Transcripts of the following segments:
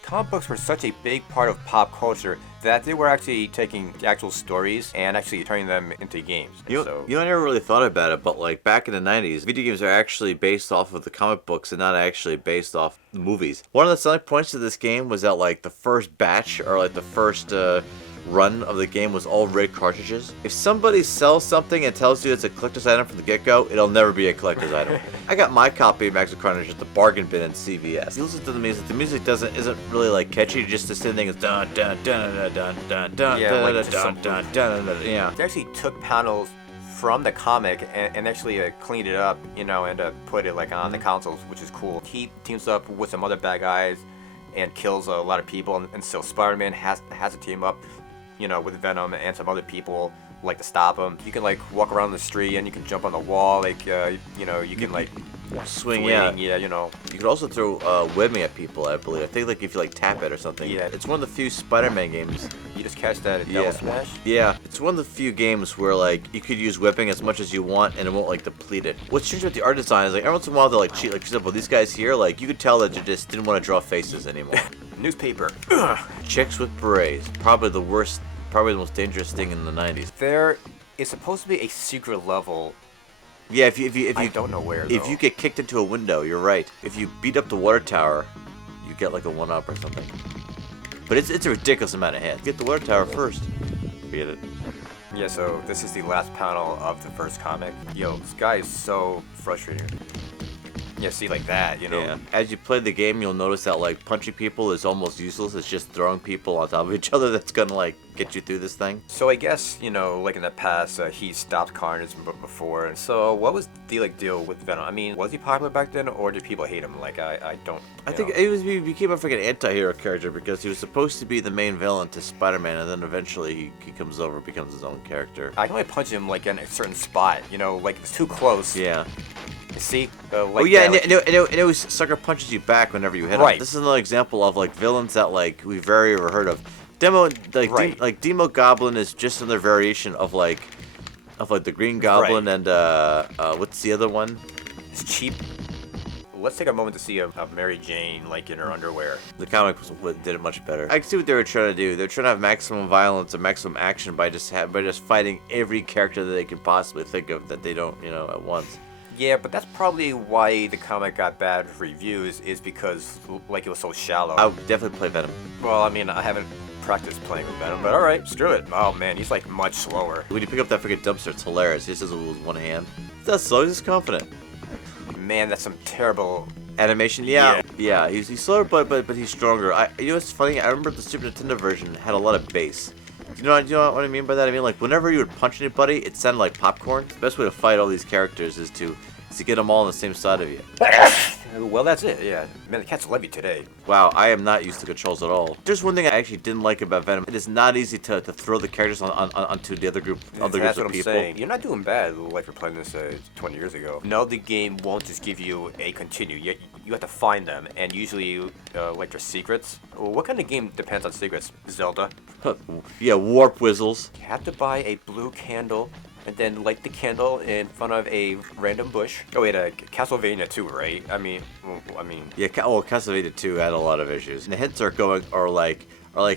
Comic books were such a big part of pop culture that they were actually taking the actual stories and actually turning them into games. I never really thought about it, but like back in the 90s, video games are actually based off of the comic books and not actually based off the movies. One of the selling points of this game was that like the first batch or like the first run of the game was all red cartridges. If somebody sells something and tells you it's a collector's item from the get-go, it'll never be a collector's item. I got my copy of Max of Carnage at the bargain bin in CVS. You listen to the music. The music isn't really like catchy. Just the same thing as dun dun dun dun dun dun dun dun dun dun dun. Yeah. They actually took panels from the comic and actually cleaned it up, and put it like on the consoles, which is cool. He teams up with some other bad guys and kills a lot of people, and so Spider-Man has to team up, with Venom and some other people like to stop him. You can like walk around the street and you can jump on the wall, like you can like swing, yeah. You could also throw webbing at people, I believe. I think like if you like tap it or something. Yeah. It's one of the few Spider-Man games. You just catch that double smash? Yeah. It's one of the few games where like you could use whipping as much as you want and it won't like deplete it. What's strange about the art design is like every once in a while they like cheat. Like for example, these guys here, like you could tell that they just didn't want to draw faces anymore. Newspaper. Chicks with berets. Probably the most dangerous thing in the 90s. There is supposed to be a secret level. Yeah, if you I don't know where. If you get kicked into a window, you're right. If you beat up the water tower, you get like a 1-up or something. But it's a ridiculous amount of hits. Get the water tower first. Forget it. Yeah, so this is the last panel of the first comic. Yo, this guy is so frustrating. Yeah, see, like that, Yeah. As you play the game, you'll notice that like punching people is almost useless. It's just throwing people on top of each other that's gonna like get you through this thing. So I guess, like in the past, he stopped Carnage before. And so what was the deal with Venom? I mean, was he popular back then, or did people hate him? Like, I don't. I think he became a freaking anti-hero character because he was supposed to be the main villain to Spider-Man, and then eventually he comes over, becomes his own character. I can only punch him like in a certain spot, like if it's too close. Yeah. See? Oh yeah, and it always sucker punches you back whenever you hit him. This is another example of like villains that like we very ever heard of. Demogoblin is just another variation of like the Green Goblin and what's the other one? It's cheap. Let's take a moment to see a Mary Jane like in her underwear. The comic did it much better. I can see what they were trying to do. They're trying to have maximum violence and maximum action by just fighting every character that they can possibly think of that they don't at once. Yeah, but that's probably why the comic got bad reviews, is because like it was so shallow. I would definitely play Venom. Well, I mean, I haven't practiced playing with Venom, but alright, screw it. Oh man, he's like much slower. When you pick up that freaking dumpster, it's hilarious. He says it with one hand. That's slow, he's confident. Man, that's some terrible animation. Yeah. He's slower, but he's stronger. What's funny? I remember the Super Nintendo version had a lot of bass. Do you know what I mean by that? I mean, like, whenever you would punch anybody, it sounded like popcorn. The best way to fight all these characters is to get them all on the same side of you. Well, that's it, yeah. Man, the cat's levy today. Wow, I am not used to controls at all. There's one thing I actually didn't like about Venom. It is not easy to throw the characters onto the other groups of people. Saying. You're not doing bad like you're playing this 20 years ago. No, the game won't just give you a continue. You have to find them, and usually, like their secrets. Well, what kind of game depends on secrets? Zelda. Yeah, warp whistles. You have to buy a blue candle and then light the candle in front of a random bush. Oh wait, Castlevania 2, right? I mean. Yeah, Castlevania 2 had a lot of issues. And the hints are like,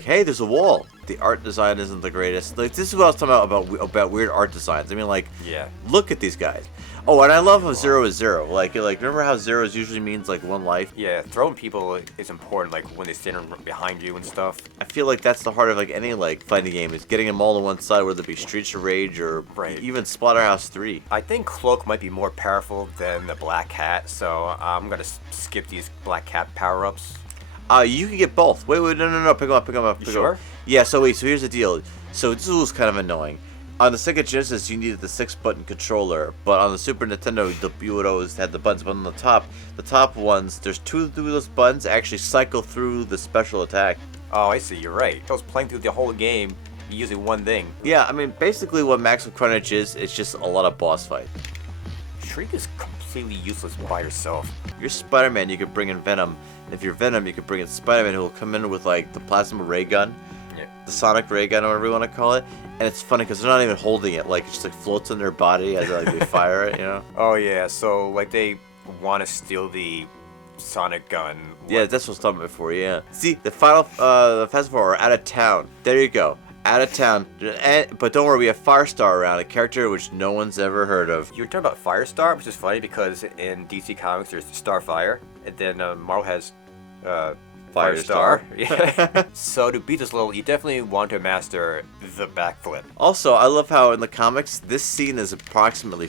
hey, there's a wall. The art design isn't the greatest. Like, this is what I was talking about weird art designs. I mean, like, yeah. Look at these guys. Oh, and I love how 0 is 0. Like remember how 0 usually means like one life? Yeah, throwing people is important, like when they stand behind you and stuff. I feel like that's the heart of like any like fighting game, is getting them all on one side, whether it be Streets of Rage or even Splatterhouse 3. I think Cloak might be more powerful than the Black Cat, so I'm gonna skip these Black Cat power-ups. You can get both. Wait, no, pick them up. You sure? Yeah, so here's the deal. So this was kind of annoying. On the Sega Genesis, you needed the 6-button controller, but on the Super Nintendo, you would always had the buttons. But on the top ones, there's 2 of those buttons actually cycle through the special attack. Oh, I see. You're right. I was playing through the whole game using one thing. Yeah, I mean, basically what Max of Carnage is, it's just a lot of boss fight. Shriek is completely useless by herself. If you're Spider-Man, you could bring in Venom. If you're Venom, you could bring in Spider-Man, who will come in with like the plasma ray gun. The sonic ray gun, or whatever you want to call it. And it's funny because they're not even holding it, like it just like floats in their body as they fire it, Oh yeah, so like they want to steal the sonic gun. Yeah, that's what I was talking about before, yeah. See, the Fast Four are out of town. There you go. Out of town. But don't worry, we have Firestar around, a character which no one's ever heard of. You were talking about Firestar, which is funny because in DC Comics there's Starfire, and then Marvel has Firestar. Yeah. So to beat this level, you definitely want to master the backflip. Also, I love how in the comics, this scene is approximately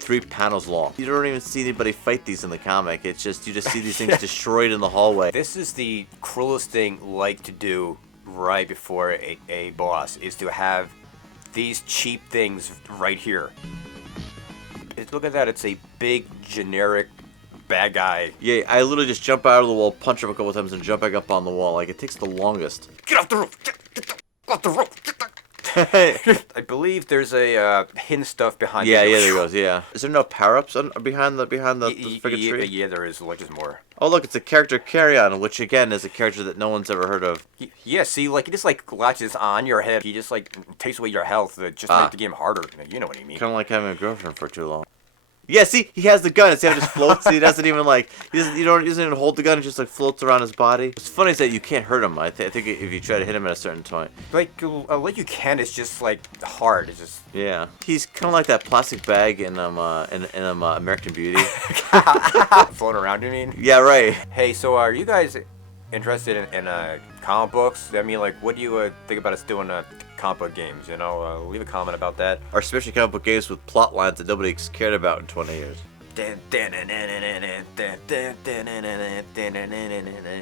3 panels long. You don't even see anybody fight these in the comic. It's just, you just see these things destroyed in the hallway. This is the cruelest thing like to do right before a boss, is to have these cheap things right here. Look at that, it's a big generic bad guy. Yeah, I literally just jump out of the wall, punch him a couple times, and jump back up on the wall. Like, it takes the longest. Get off the roof! Get off the roof! I believe there's a hidden stuff behind. Yeah, there goes. Yeah. Is there no power-ups behind the friggin' tree? Yeah, there is. Like, there's more. Oh, look, it's a character carry-on, which again is a character that no one's ever heard of. Yeah, see, like, he just like latches on your head. He just like takes away your health just to make the game harder. You know what I mean? Kind of like having a girlfriend for too long. Yeah, see, he has the gun. See how it just floats? He doesn't even like, he doesn't even hold the gun. It just like floats around his body. What's funny is that you can't hurt him. I think if you try to hit him at a certain point. Like you can, it's just like hard. It's just. Yeah. He's kind of like that plastic bag in American Beauty. Floating around, you mean? Yeah, right. Hey, so are you guys interested in comic books? I mean, like, what do you think about us doing comic book games? You know, leave a comment about that. Or especially comic book games with plot lines that nobody's cared about in 20 years.